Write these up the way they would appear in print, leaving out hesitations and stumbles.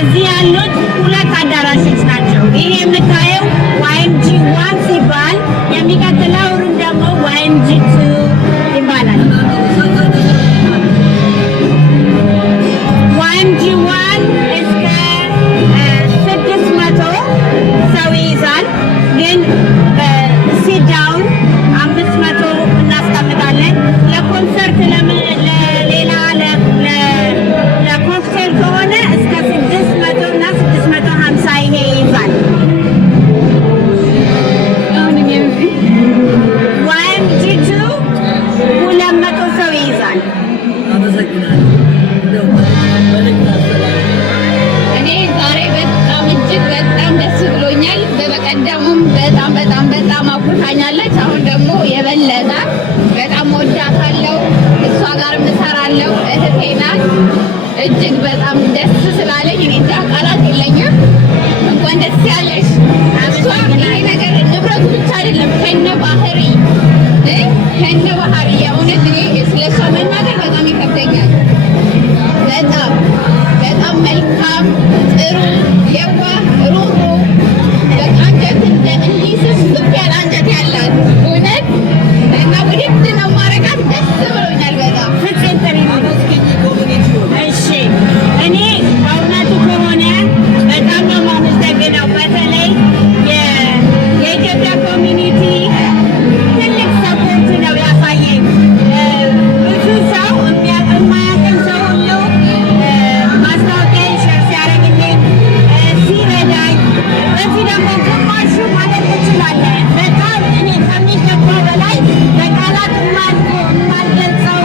እዚህ ያሉት ሁለት አዳራሾች ናቸው። ይሄ የምታየው ዋይምጂ ዋን ሲባል የሚቀጥለው ደግሞ ዋይምጂ ቱ ይባላል። ዋይምጂ ዋን እስከ 600 ሰው ይይዛል። ግን ሲት ዳውን 500 እናስቀምጣለን። ለኮንሰርት ለሌላ ለኮክቴል ከሆነ እስከ 600 እና 650 ይሄ ይይዛል። ዋይምጂ ቱ 200 ሰው ይይዛል። እኔ ዛሬ በጣም እጅግ በጣም ደስ ብሎኛል። በቀደሙም በጣም አኩርታኛለች። አሁን ደግሞ የበለጠ በጣም ወዳታለሁ። እሷ ጋር እሰራለሁ። እህቴ ናት። እጅግ በጣም ደስ ስላለኝ እኔ እንጃ ቃላት የለኝም። እንኳን ደስ ያለሽ። እሷ ይሄ ነገር ንብረቱ ብቻ አይደለም ከነ ባህሪ የእውነት እኔ ስለሷ መናገር በጣም ይከብደኛል። በጣም መልካም፣ ጥሩ፣ የዋህ፣ ሩህሩህ በቃ አንጀት እንዲህ ስብስብ ያለ አንጀት ያላት እውነት እና ውድድ ነው ማረጋት። ደስ ብሎኛል በጣም እሺ እኔ በእውነቱ ከሆነ በጣም ነው የማመሰግነው። በተለይ የኢትዮጵያ ኮሚኒቲ ትልቅ ሰፖርት ነው ያሳየኝ። ብዙ ሰው የማያውቀኝ ሰው ሁሉ ማስታወቂያ ሸር ሲያደርግልኝ ሲረዳኝ፣ በዚህ ደግሞ ግማሹ ማለት ትችላለህ በጣም እኔ ከሚገባው በላይ በቃላት የማልገልጸው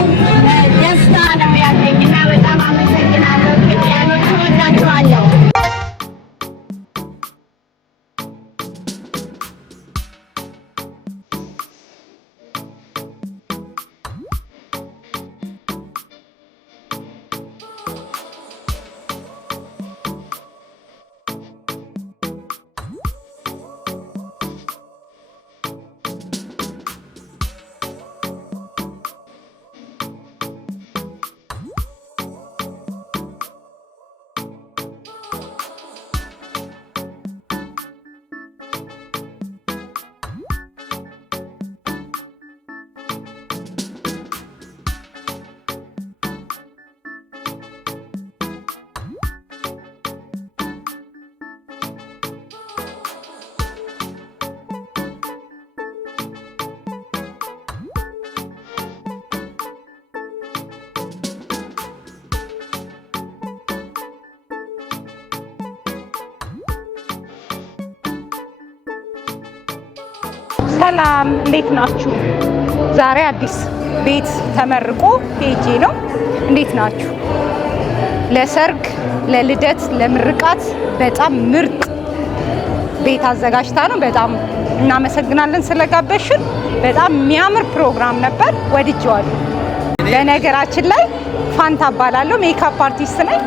ደስታ ነው ያለኝ እና በጣም አመሰግናለሁ። ኢትዮጵያኖች እወዳችኋለሁ። ሰላም እንዴት ናችሁ? ዛሬ አዲስ ቤት ተመርቆ ሄጄ ነው። እንዴት ናችሁ? ለሰርግ፣ ለልደት፣ ለምርቃት በጣም ምርጥ ቤት አዘጋጅታ ነው። በጣም እናመሰግናለን ስለጋበሽን። በጣም የሚያምር ፕሮግራም ነበር፣ ወድጄዋለሁ። በነገራችን ላይ ፋንታ እባላለሁ፣ ሜካፕ አርቲስት ነኝ።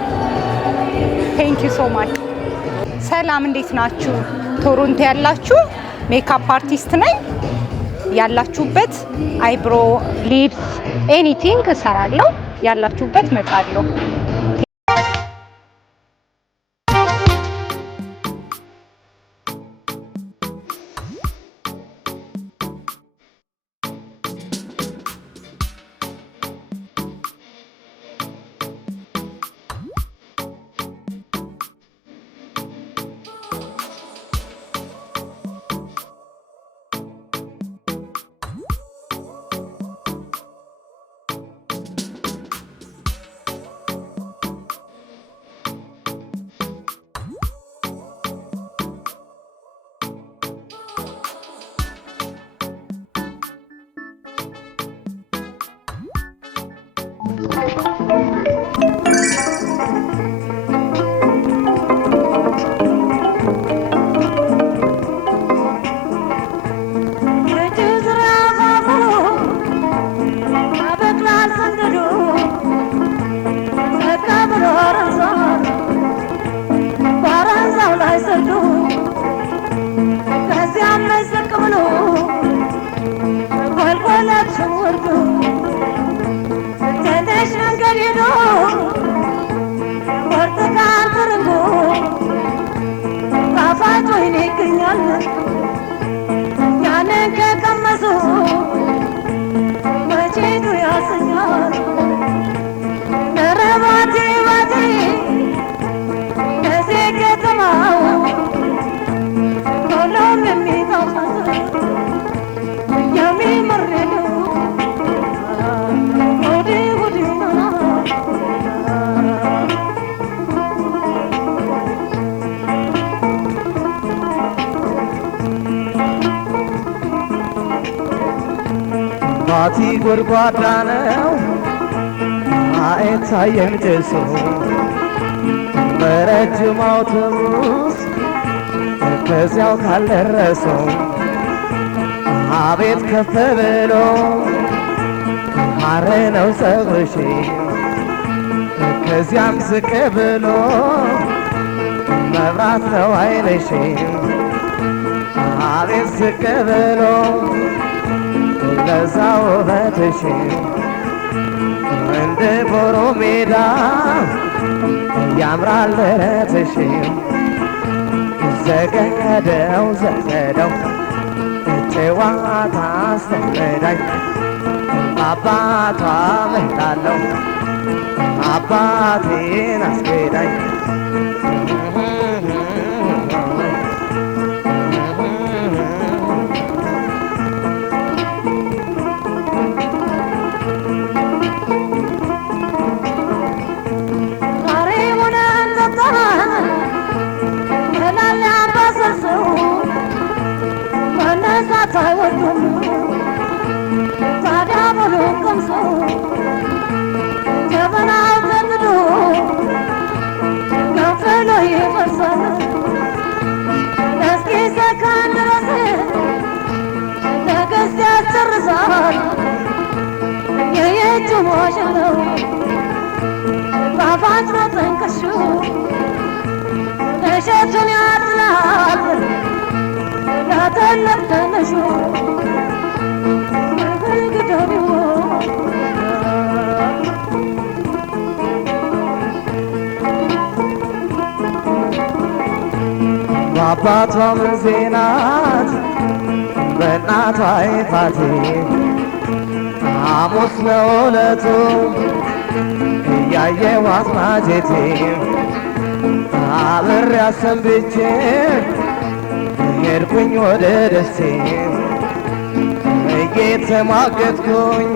ቴንክ ዩ ሶ ማች። ሰላም እንዴት ናችሁ? ቶሮንቶ ያላችሁ ሜካፕ አርቲስት ነኝ። ያላችሁበት አይብሮ፣ ሊፕስ፣ ኤኒቲንግ እሰራለሁ። ያላችሁበት እመጣለሁ። Portugal, ባቲ ጎድጓዳ ነው አይታየም ጭሱ በረጅም አውቶቡስ ከዚያው ካልደረሰው አቤት ከፍ ብሎ ሐር ነው ፀጉርሽ ከዚያም ዝቅ ብሎ መብራት ነው ዓይንሽ አቤት ዝቅ ብሎ ለዛ ውበትሽ እንደ ቦሮ ሜዳ ያምራል ደረትሽ ዘገደው ዘገደው ጨዋታ አስተምረኝ አባቷ እምላለሁ አባቴን አስገዳኝ ታዲያ ብሎ ቀምሶ ጀበናው ተጥዶ ገንፍሎ ይፈሳል እስኪ ሰካን ድረስ ነገስ ያስጨርሳል የየእጁ ሞሽለው ጣፋጭ ነው ጥንቅሹ እሸቱን ያጥላል ለትልቅ ትንሹ በአባቷ ምንዜ ናት በእናቷ ይፋቴ ሐሙስ ነው ዕለቱ እያየኋት ማጀቴ አብሬያት ሰንብቼ ሄድኩኝ ወደ ደሴ እየተሟገትኩኝ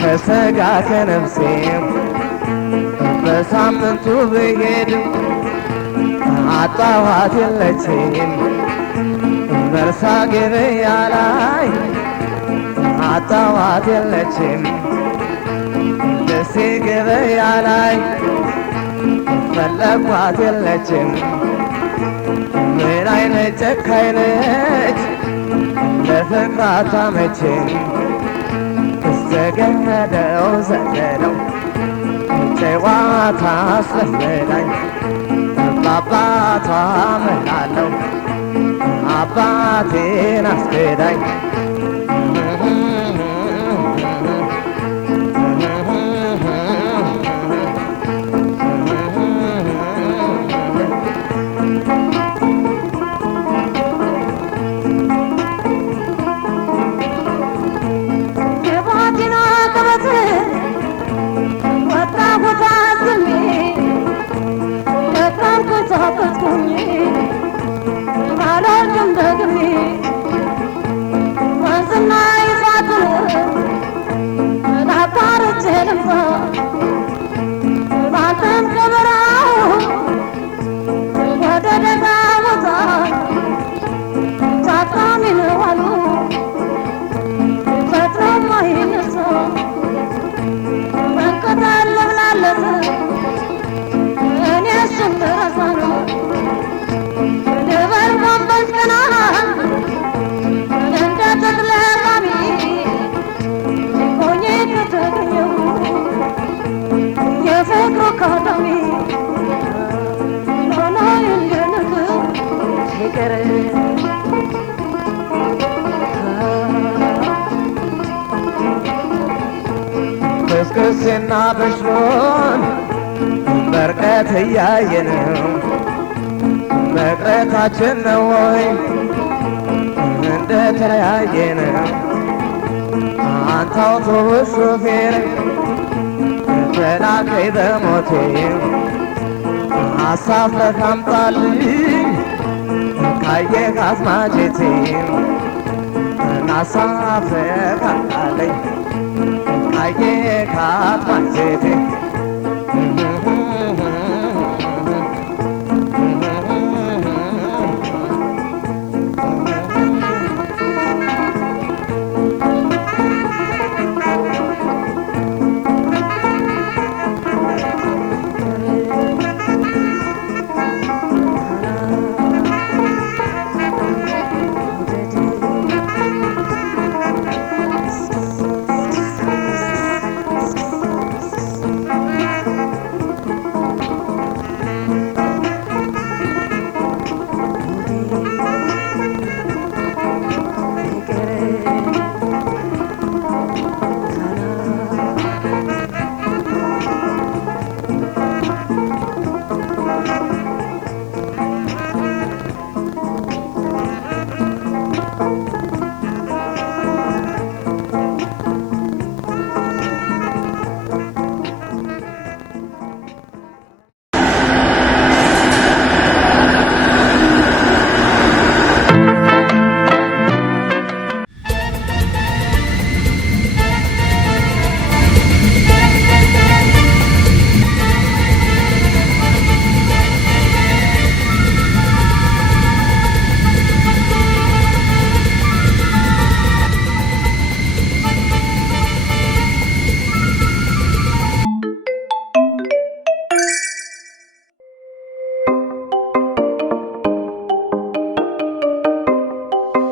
ከሥጋ ከነፍሴ በሳምንቱ ብሄድ አጣኋት የለችም መርሳ ገበያ ላይ አጣኋት የለችም ደሴ ገበያ ላይ ፈለኳት የለችም ምን አይነት ጨካኝ ነች ለፍቅር አታመችም ዘገነደው ዘገነው ጨዋታ አስለመዳኝ በአባቷ እምላለሁ አባቴን አስገዳኝ ክስክስና በሽሎን በርቀት እያየነው መቅረታችን ነው ወይ እንደተለያየነው አንተ አውቶቡስ ሾፌር ተላከይ በሞቴ አሳፍረህ አምጣልኝ ካየህ አስማጀቴ አሳፍረህ አምጣልኝ ካየህ አስማጀቴ